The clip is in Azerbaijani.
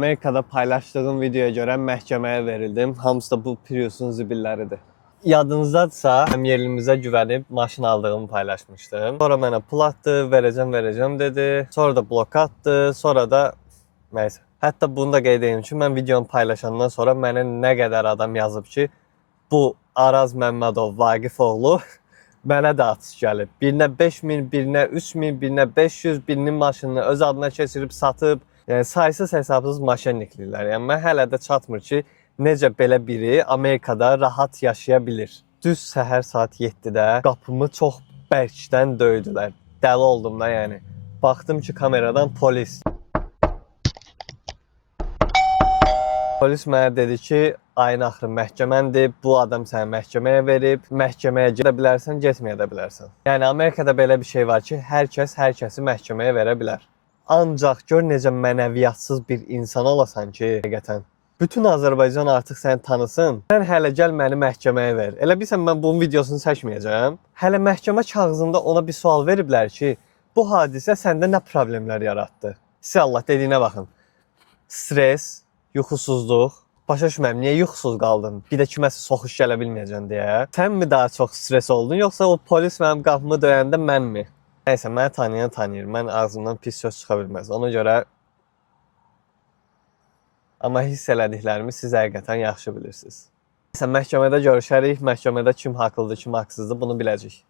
Amerika'da paylaştığım videoya görə məhkəməyə verildim. Hamısı da bu Prius'un zibilləridir. Yadınızdadsa, həm yerlimizə güvənib maşın aldığımı paylaşmışdım. Sonra mənə pul atdı, verəcəm dedi. Sonra da blok atdı, sonra da nəysə. Hətta bunu da qeyd edeyim ki, mən videonu paylaşandan sonra mənə nə qədər adam yazıb ki, bu Araz Məmmədov Vaqifoğlu mənə də atış gəlib. Birinə 5000, birinə 3000, birinə 500, birinin maşınını öz adına keçirib satıb. Yəni saysız hesabsız moşennikliklər. Yəni mən hələ də çatmır ki, necə belə biri Amerikada rahat yaşaya bilir. Düz səhər saat 7-də qapımı çox bərkdən döydülər. Dəli oldum da yəni. Baxdım ki, kameradan polis. Polis mənə dedi ki, ayın axırı məhkəməndir, bu adam səni məhkəməyə verib, məhkəməyə gedə bilərsən, getməyə də bilərsən. Yəni Amerikada belə bir şey var ki, hər kəs hər kəsi məhkəməyə verə bilər. Ancaq gör necə mənəviyyatsız bir insan olasan ki, həqiqətən. Bütün Azərbaycan artıq səni tanısın. Sən hələ gəl məni məhkəməyə ver. Elə bilsən mən bunun videosunu çəkməyəcəm. Hələ məhkəmə kağızında ona bir sual veriblər ki, bu hadisə səndə nə problemlər yaratdı? Sizə Allah dediyinə baxın. Stres, yuxusuzluq. Başa düşməm, niyə yuxusuz qaldın? Bir də kiməsə soxuş gələ bilməyəcəksən deyə. Sən mi daha çox stres oldun, yoxsa o polis mənim qapımı döyəndə mənmi? Nəysə, məni tanıyan tanıyır. Mən ağzımdan pis söz çıxa bilməz. Ona görə... Amma hiss elədiklərimi siz həqiqətən yaxşı bilirsiniz. Nəysə, məhkəmədə görüşərik. Məhkəmədə kim haqlıdır, kim haqsızdır, bunu biləcəyik.